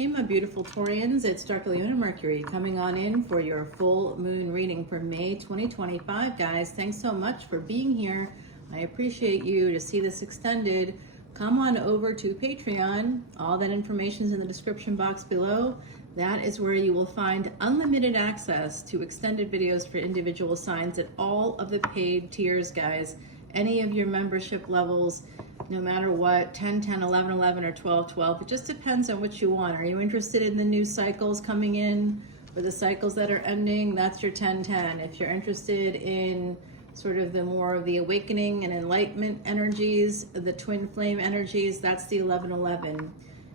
Hey my beautiful Taurians, it's Dr. Leona Mercury coming on in for your full moon reading for May 2025. Guys, thanks so much for being here. I appreciate you. To see this extended, come on over to Patreon. All that information is in the description box below. That is where you will find unlimited access to extended videos for individual signs at all of the paid tiers, guys. Any of your membership levels, no matter what, 10, 10, 11, 11, or 12, 12. It just depends on what you want. Are you interested in the new cycles coming in or the cycles that are ending? That's your 10, 10. If you're interested in sort of the more of the awakening and enlightenment energies, the twin flame energies, that's the 11, 11.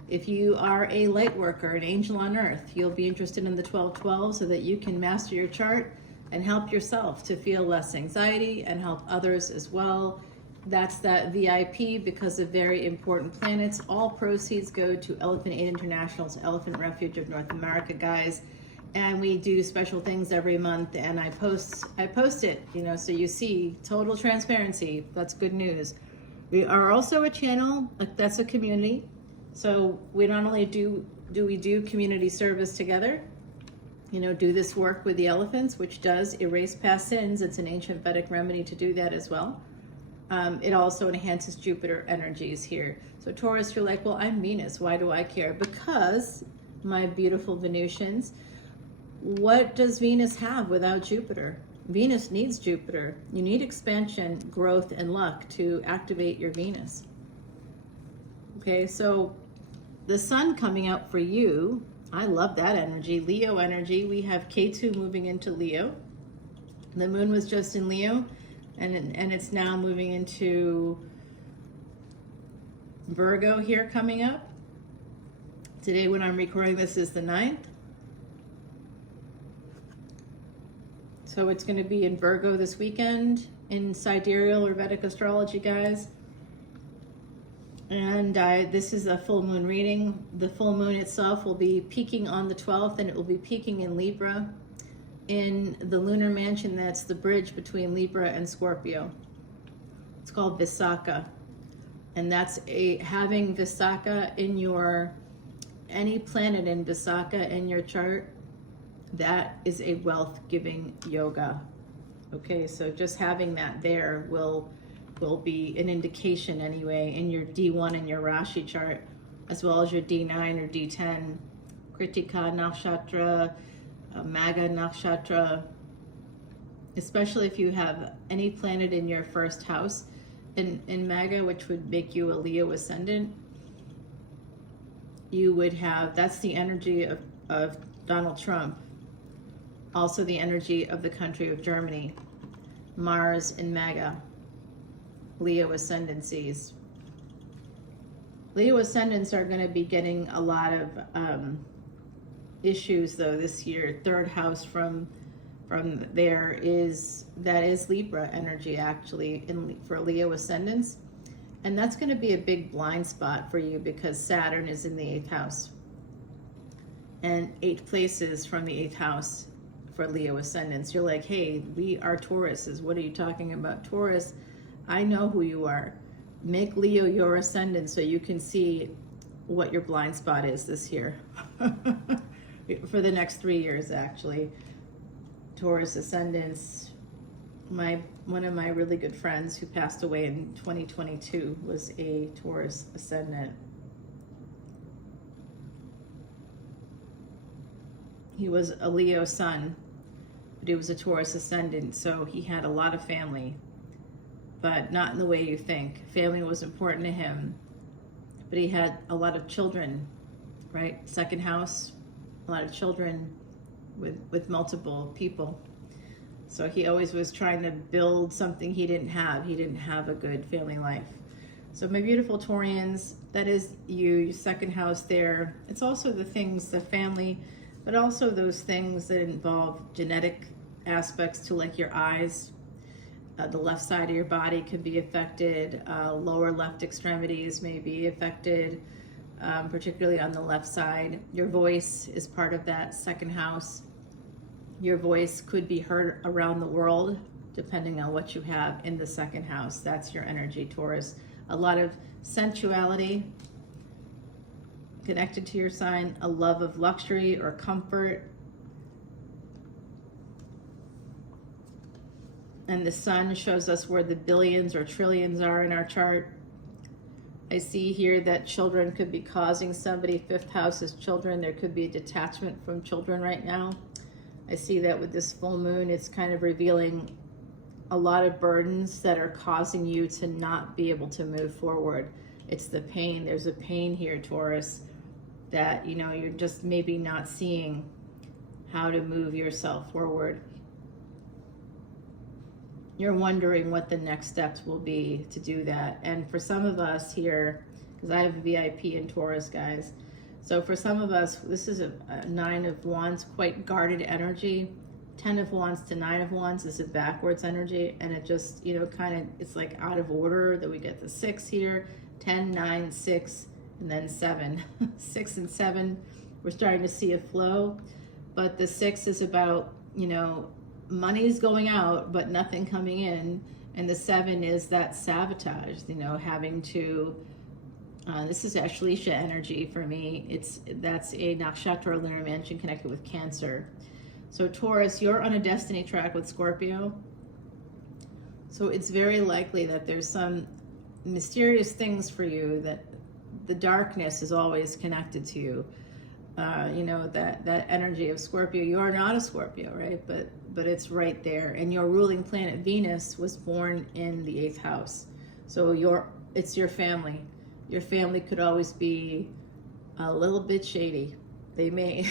If you are a light worker, an angel on earth, you'll be interested in the 12, 12 so that you can master your chart and help yourself to feel less anxiety and help others as well. That's that VIP because of very important planets. All proceeds go to Elephant Aid International's Elephant Refuge of North America, guys. And we do special things every month, and I post it, you know, so you see total transparency. That's good news. We are also a channel, that's a community. So we not only do community service together, you know, do this work with the elephants, which does erase past sins. It's an ancient Vedic remedy to do that as well. It also enhances Jupiter energies here. So Taurus, you're like, well, I'm Venus. Why do I care? Because, my beautiful Venusians, what does Venus have without Jupiter? Venus needs Jupiter. You need expansion, growth, and luck to activate your Venus. Okay, so the sun coming out for you, I love that energy. Leo energy. We have K2 moving into Leo. The moon was just in Leo, and it's now moving into Virgo here coming up. Today when I'm recording this is the 9th. So it's going to be in Virgo this weekend in sidereal or Vedic astrology, guys. And this is a full moon reading. The full moon itself will be peaking on the 12th, and it will be peaking in Libra in the lunar mansion that's the bridge between Libra and Scorpio. It's called Visakha. And that's having Visakha in your, any planet in Visakha in your chart, that is a wealth-giving yoga. Okay, so just having that there will be an indication anyway in your D1 and your Rashi chart, as well as your D9 or D10, Kritika Nakshatra, Maga Nakshatra, especially if you have any planet in your first house in Maga, which would make you a Leo Ascendant. You would have, that's the energy of Donald Trump, also the energy of the country of Germany, Mars in Maga. Leo ascendancies. Leo ascendants are going to be getting a lot of issues though this year. Third house from there is Libra energy actually for Leo ascendants, and that's going to be a big blind spot for you because Saturn is in the 8th house, and 8 places from the 8th house for Leo ascendants. You're like, hey, we are Tauruses. What are you talking about? Taurus, I know who you are. Make Leo your ascendant so you can see what your blind spot is this year. For the next 3 years, actually. Taurus ascendants. One of my really good friends who passed away in 2022 was a Taurus ascendant. He was a Leo sun, but he was a Taurus ascendant, so he had a lot of family. But not in the way you think. Family was important to him, but he had a lot of children, right? Second house, a lot of children with multiple people. So he always was trying to build something he didn't have. He didn't have a good family life. So my beautiful Taurians, that is your second house there. It's also the things, the family, but also those things that involve genetic aspects to like your eyes. The left side of your body could be affected. Lower left extremities may be affected, particularly on the left side. Your voice is part of that second house. Your voice could be heard around the world, depending on what you have in the second house. That's your energy, Taurus. A lot of sensuality, connected to your sign, a love of luxury or comfort. And the sun shows us where the billions or trillions are in our chart. I see here that children could be causing somebody, fifth house is children. There could be a detachment from children right now. I see that with this full moon, it's kind of revealing a lot of burdens that are causing you to not be able to move forward. It's the pain. There's a pain here, Taurus, that, you know, you're just maybe not seeing how to move yourself forward. You're wondering what the next steps will be to do that. And for some of us here, because I have a VIP in Taurus, guys, so for some of us, this is a Nine of Wands, quite guarded energy. 10 of Wands to 9 of Wands is a backwards energy, and it just, you know, kind of, it's like out of order that we get the 6 here, 10, 9, 6, and then 7. 6 and 7, we're starting to see a flow, but the 6 is about, you know, money's going out, but nothing coming in. And the 7 is that sabotage, you know, having to, this is Ashleisha energy for me. That's a nakshatra lunar mansion connected with Cancer. So Taurus, you're on a destiny track with Scorpio. So it's very likely that there's some mysterious things for you, that the darkness is always connected to you. You know, that energy of Scorpio. You are not a Scorpio, right? But it's right there. And your ruling planet Venus was born in the 8th house. So it's your family. Your family could always be a little bit shady. They may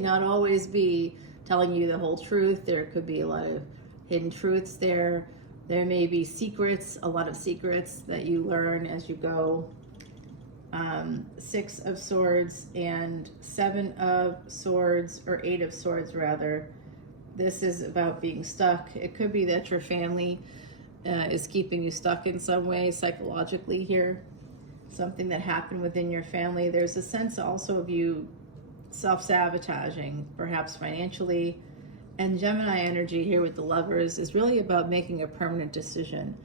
not always be telling you the whole truth. There could be a lot of hidden truths there. There may be secrets, a lot of secrets that you learn as you go. 6 of Swords and 7 of Swords, or 8 of Swords rather. This is about being stuck. It could be that your family is keeping you stuck in some way psychologically here. Something that happened within your family. There's a sense also of you self-sabotaging, perhaps financially. And Gemini energy here with the Lovers is really about making a permanent decision.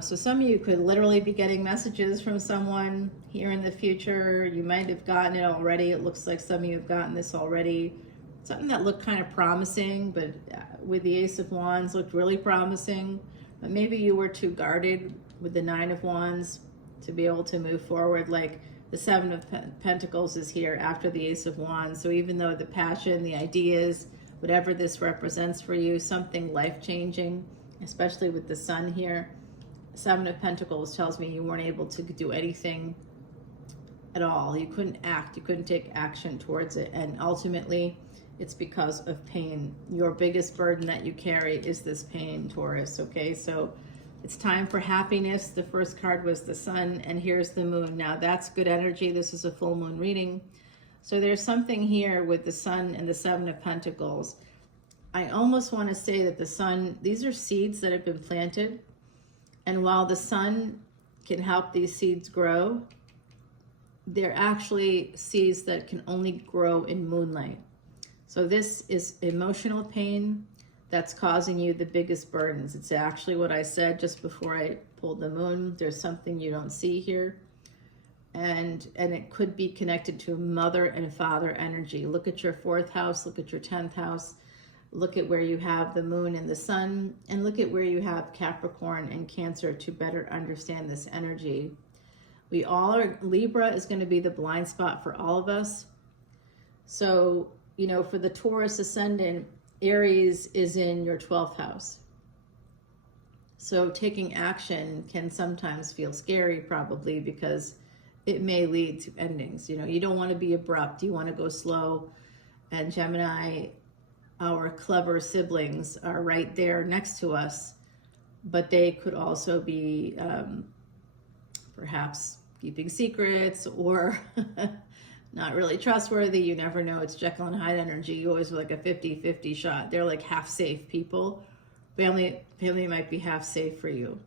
So some of you could literally be getting messages from someone here in the future. You might have gotten it already. It looks like some of you have gotten this already. Something that looked kind of promising, but with the Ace of Wands looked really promising. But maybe you were too guarded with the 9 of Wands to be able to move forward. Like the 7 of Pentacles is here after the Ace of Wands. So even though the passion, the ideas, whatever this represents for you, something life-changing, especially with the Sun here. 7 of Pentacles tells me you weren't able to do anything at all. You couldn't act. You couldn't take action towards it. And ultimately, it's because of pain. Your biggest burden that you carry is this pain, Taurus, okay? So it's time for happiness. The first card was the Sun, and here's the Moon. Now, that's good energy. This is a full moon reading. So there's something here with the Sun and the 7 of Pentacles. I almost want to say that the Sun, these are seeds that have been planted. And while the Sun can help these seeds grow, they're actually seeds that can only grow in moonlight. So this is emotional pain that's causing you the biggest burdens. It's actually what I said just before I pulled the Moon. There's something you don't see here. And it could be connected to mother and father energy. Look at your 4th house, look at your 10th house. Look at where you have the Moon and the Sun, and look at where you have Capricorn and Cancer to better understand this energy. We all are, Libra is going to be the blind spot for all of us. So, you know, for the Taurus ascendant, Aries is in your 12th house. So taking action can sometimes feel scary, probably, because it may lead to endings. You know, you don't want to be abrupt. You want to go slow. And Gemini, our clever siblings, are right there next to us, but they could also be perhaps keeping secrets or not really trustworthy. You never know. It's Jekyll and Hyde energy. You always like a 50-50 shot. They're like half safe people. Family might be half safe for you.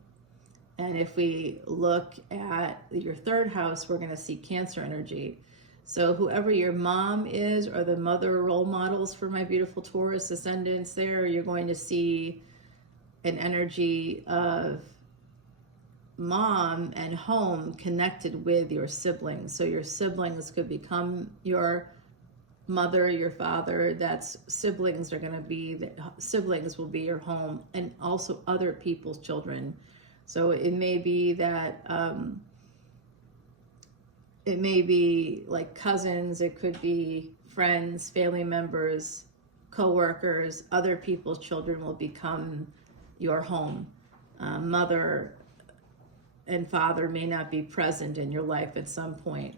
And if we look at your 3rd house, we're going to see Cancer energy. So whoever your mom is, or the mother role models for my beautiful Taurus ascendants there, you're going to see an energy of mom and home connected with your siblings. So your siblings could become your mother, your father. That's siblings are going to be, siblings will be your home, and also other people's children. So it may be that it may be like cousins, it could be friends, family members, co-workers, other people's children will become your home. Mother and father may not be present in your life at some point,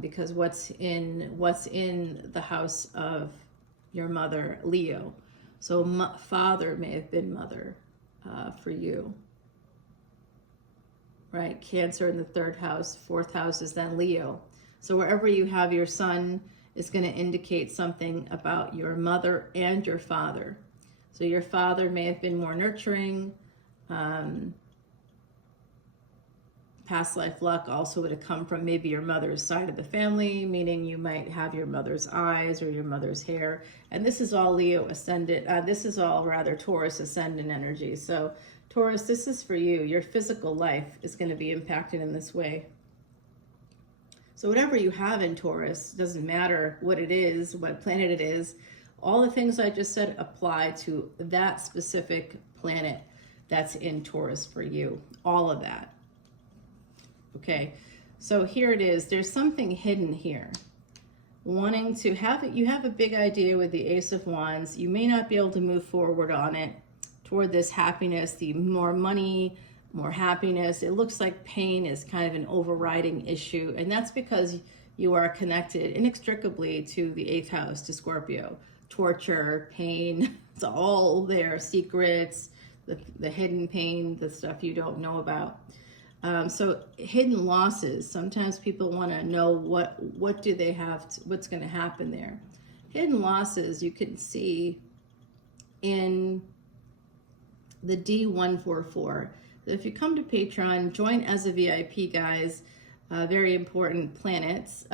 because what's in the house of your mother, Leo. So father may have been mother for you, right? Cancer in the 3rd house, 4th house is then Leo. So wherever you have your sun is going to indicate something about your mother and your father. So your father may have been more nurturing. Past life luck also would have come from maybe your mother's side of the family, meaning you might have your mother's eyes or your mother's hair. And this is all Leo ascendant. This is all rather Taurus ascendant energy. So Taurus, this is for you. Your physical life is going to be impacted in this way. So whatever you have in Taurus, doesn't matter what it is, what planet it is, all the things I just said apply to that specific planet that's in Taurus for you. All of that. Okay, so here it is. There's something hidden here. Wanting to have it, you have a big idea with the Ace of Wands. You may not be able to move forward on it toward this happiness, the more money, more happiness. It looks like pain is kind of an overriding issue, and that's because you are connected inextricably to the 8th house, to Scorpio. Torture, pain, it's all there. Secrets, the hidden pain, the stuff you don't know about. So hidden losses. Sometimes people want to know what do they have, what's going to happen there. Hidden losses you can see in the D144. If you come to Patreon, join as a VIP, guys. Very important planets.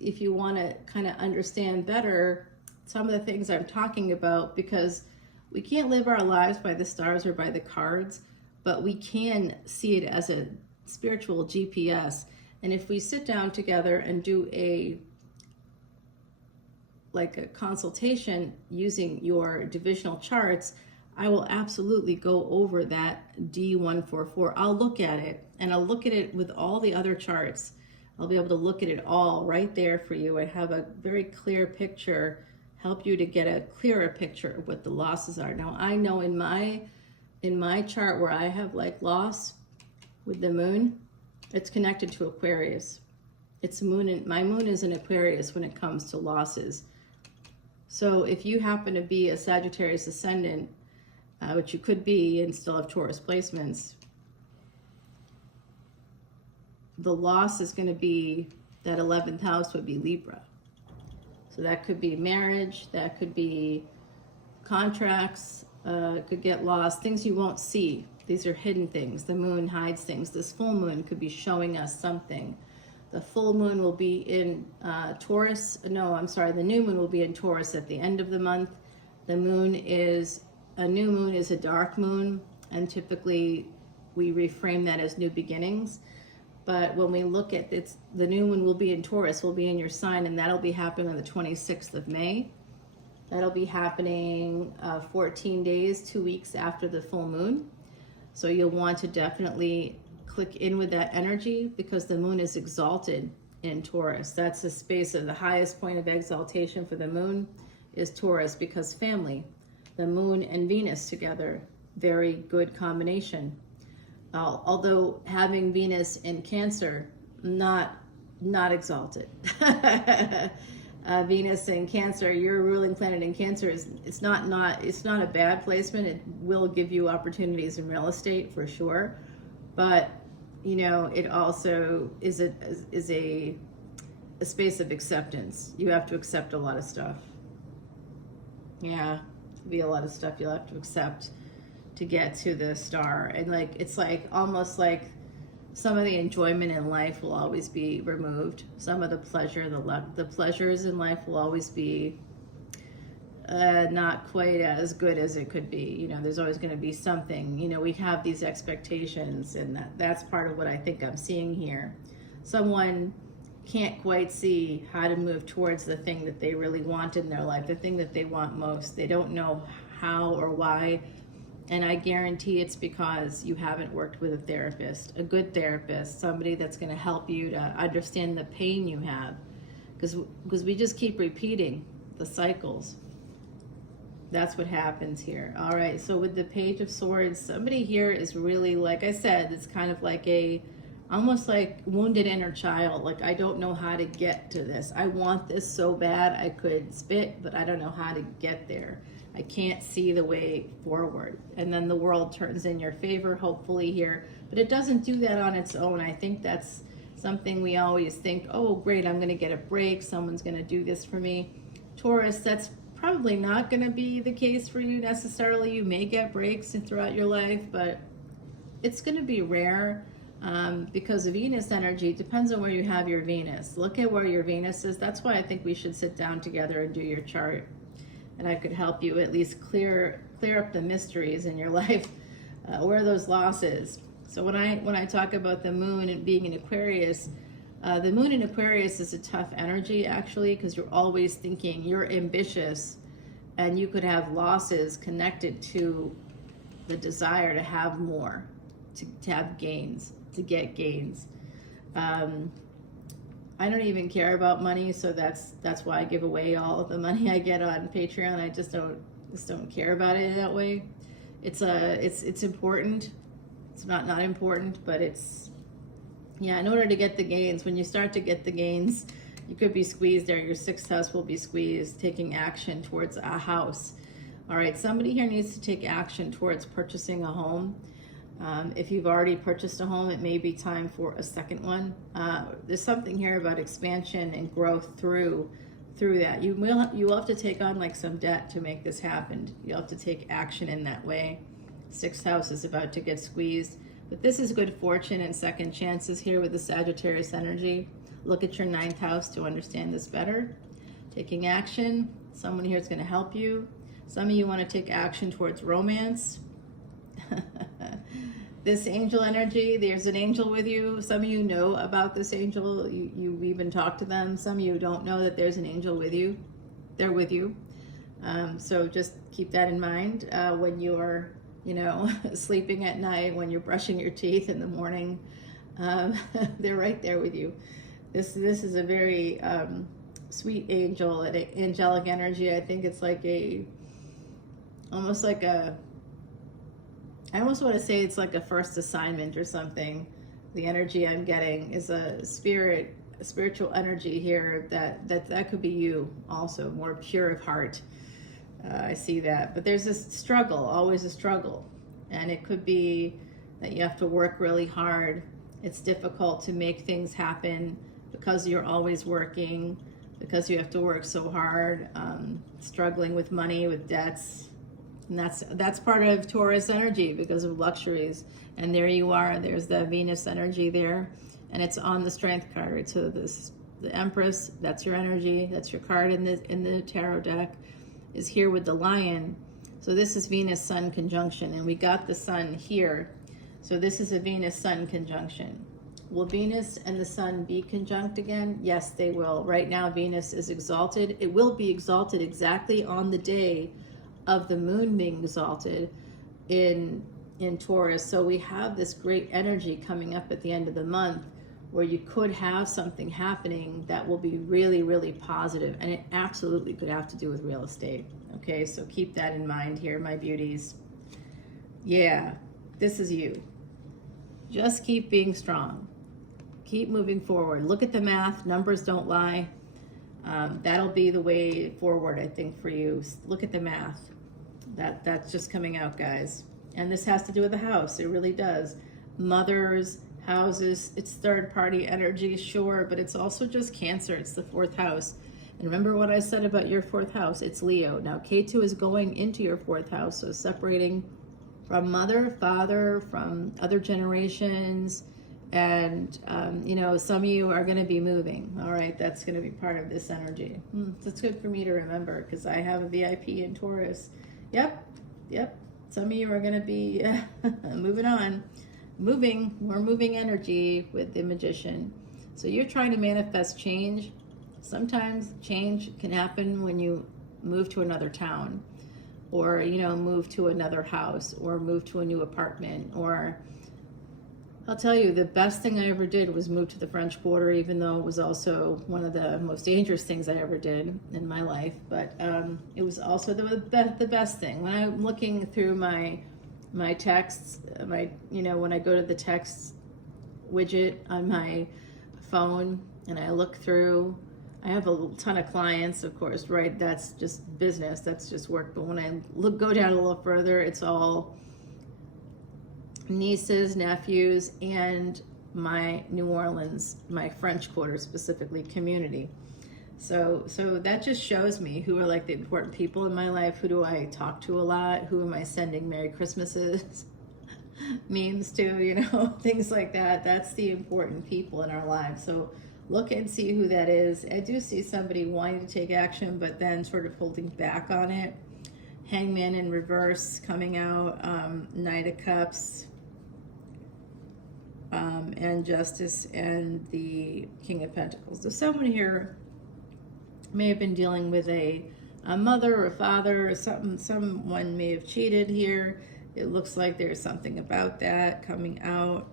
If you want to kind of understand better some of the things I'm talking about, because we can't live our lives by the stars or by the cards, but we can see it as a spiritual GPS. And if we sit down together and do a consultation using your divisional charts, I will absolutely go over that D144. I'll look at it, and I'll look at it with all the other charts. I'll be able to look at it all right there for you and have a very clear picture, help you to get a clearer picture of what the losses are. Now, I know in my chart where I have like loss with the moon, it's connected to Aquarius. It's moon, and my moon is in Aquarius when it comes to losses. So if you happen to be a Sagittarius ascendant, which you could be and still have Taurus placements, the loss is going to be, that 11th house would be Libra. So that could be marriage, that could be contracts, could get lost, things you won't see. These are hidden things. The moon hides things. This full moon could be showing us something. The full moon will be in Taurus. No, I'm sorry. The new moon will be in Taurus at the end of the month. The moon is, a new moon is a dark moon, and typically we reframe that as new beginnings. But when we look at it, the new moon will be in Taurus, will be in your sign, and that'll be happening on the 26th of May. That'll be happening 14 days, 2 weeks after the full moon. So you'll want to definitely click in with that energy, because the moon is exalted in Taurus. That's the space of the highest point of exaltation for the moon is Taurus, because family, the moon and Venus together, very good combination. Although having Venus in Cancer, not exalted. Venus in Cancer, your ruling planet in Cancer, it's not a bad placement. It will give you opportunities in real estate for sure, but you know, it also is a space of acceptance. You have to accept a lot of stuff. Yeah, be a lot of stuff you'll have to accept to get to the star. And like, it's like almost like some of the enjoyment in life will always be removed. Some of the pleasure, the pleasures in life will always be not quite as good as it could be. You know, there's always going to be something. You know, we have these expectations, and that's part of what I think I'm seeing here. Someone can't quite see how to move towards the thing that they really want in their life, the thing that they want most. They don't know how or why. And I guarantee it's because you haven't worked with a therapist, a good therapist, somebody that's going to help you to understand the pain you have. Because we just keep repeating the cycles. That's what happens here. All right, so with the Page of Swords, somebody here is really, like I said, it's kind of like almost like wounded inner child. Like, I don't know how to get to this. I want this so bad I could spit, but I don't know how to get there. I can't see the way forward. And then the world turns in your favor, hopefully here. But it doesn't do that on its own. I think that's something we always think, oh, great, I'm going to get a break. Someone's going to do this for me. Taurus, that's probably not going to be the case for you necessarily. You may get breaks throughout your life, but it's going to be rare because of Venus energy. It depends on where you have your Venus. Look at where your Venus is. That's why I think we should sit down together and do your chart. And I could help you at least clear up the mysteries in your life, where those losses. So when I talk about the moon and being in Aquarius, the moon in Aquarius is a tough energy, actually, because you're always thinking, you're ambitious, and you could have losses connected to the desire to have more, to have gains, to get gains. I don't even care about money, so that's why I give away all of the money I get on Patreon. I just don't care about it that way. It's important. It's not important, but it's, yeah, in order to get the gains, when you start to get the gains, you could be squeezed there. Your sixth house will be squeezed, taking action towards a house. All right, somebody here needs to take action towards purchasing a home. If you've already purchased a home, it may be time for a second one. There's something here about expansion and growth through that. You will have to take on like some debt to make this happen. You'll have to take action in that way. Sixth house is about to get squeezed. But this is good fortune and second chances here with the Sagittarius energy. Look at your ninth house to understand this better. Taking action. Someone here is going to help you. Some of you want to take action towards romance. This angel energy, there's an angel with you. Some of you know about this angel. You even talk to them. Some of you don't know that there's an angel with you. They're with you. So just keep that in mind when you're, sleeping at night, when you're brushing your teeth in the morning. They're right there with you. This is a very sweet angel, an angelic energy. I think it's like almost like I almost want to say it's like a first assignment or something. The energy I'm getting is a spiritual energy here that could be you also, more pure of heart. I see that. But there's this struggle, always a struggle. And it could be that you have to work really hard. It's difficult to make things happen because you're always working, because you have to work so hard, struggling with money, with debts. And that's part of Taurus energy because of luxuries. And there you are. There's the Venus energy there. And it's on the Strength card. So the Empress, that's your energy. That's your card in the tarot deck, is here with the Lion. So this is Venus-Sun conjunction. And we got the Sun here. So this is a Venus-Sun conjunction. Will Venus and the Sun be conjunct again? Yes, they will. Right now, Venus is exalted. It will be exalted exactly on the day of the moon being exalted in Taurus. So we have this great energy coming up at the end of the month where you could have something happening that will be really, really positive. And it absolutely could have to do with real estate. Okay, so keep that in mind here, my beauties. Yeah, this is you. Just keep being strong. Keep moving forward. Look at the math. Numbers don't lie. That'll be the way forward, I think, for you. Look at the math. That's just coming out, guys. And this has to do with the house. It really does. Mothers, houses, it's third-party energy, sure, but it's also just Cancer. It's the fourth house. And remember what I said about your fourth house. It's Leo. Now, K2 is going into your fourth house, so separating from mother, father, from other generations, And, you know, some of you are going to be moving. All right. That's going to be part of this energy. That's good for me to remember because I have a VIP in Taurus. Yep. Yep. Some of you are going to be moving on, more moving energy with the Magician. So you're trying to manifest change. Sometimes change can happen when you move to another town, or, you know, move to another house, or move to a new apartment. Or I'll tell you, the best thing I ever did was move to the French Quarter, even though it was also one of the most dangerous things I ever did in my life. But it was also the best thing. When I'm looking through my texts, you know, when I go to the text widget on my phone and I look through, I have a ton of clients, of course, right? That's just business, that's just work. But when I go down a little further, it's all nieces, nephews, and my New Orleans, my French Quarter specifically, community. So that just shows me who are like the important people in my life. Who do I talk to a lot? Who am I sending Merry Christmases memes to, you know, things like that. That's the important people in our lives. So look and see who that is. I do see somebody wanting to take action, but then sort of holding back on it. Hangman in reverse coming out, Knight of Cups, and Justice, and the King of Pentacles. So someone here may have been dealing with a mother or a father or something. Someone may have cheated here. It looks like there's something about that coming out.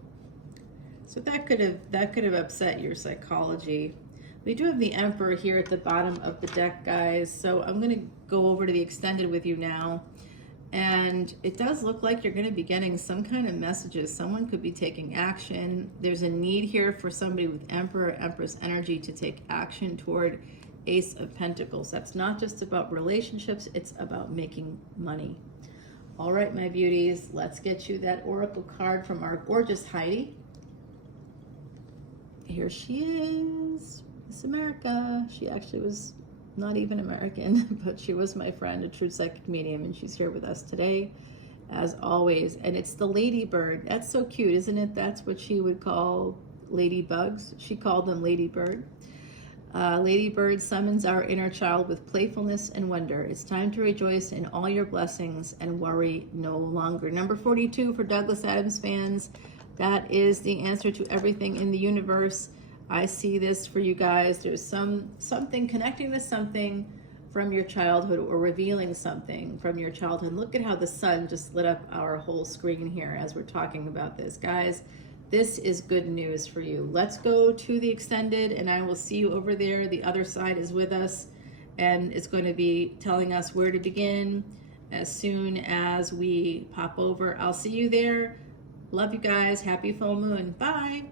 So that could have upset your psychology. We do have the Emperor here at the bottom of the deck, guys. So I'm going to go over to the extended with you now. And it does look like you're going to be getting some kind of messages. Someone could be taking action. There's a need here for somebody with Emperor, Empress energy to take action toward Ace of Pentacles. That's not just about relationships. It's about making money. All right, my beauties, let's get you that oracle card from our gorgeous Heidi. Here she is, Miss America. She actually was not even American, but she was my friend, a true psychic medium, and she's here with us today, as always. And it's the ladybird. That's so cute, isn't it? That's what she would call ladybugs. She called them ladybird. Ladybird summons our inner child with playfulness and wonder. It's time to rejoice in all your blessings and worry no longer. Number 42 for Douglas Adams fans. That is the answer to everything in the universe. I see this for you guys. There's something connecting to something from your childhood, or revealing something from your childhood. Look at how the sun just lit up our whole screen here as we're talking about this. Guys, this is good news for you. Let's go to the extended, and I will see you over there. The other side is with us, and it's going to be telling us where to begin as soon as we pop over. I'll see you there. Love you guys. Happy full moon. Bye.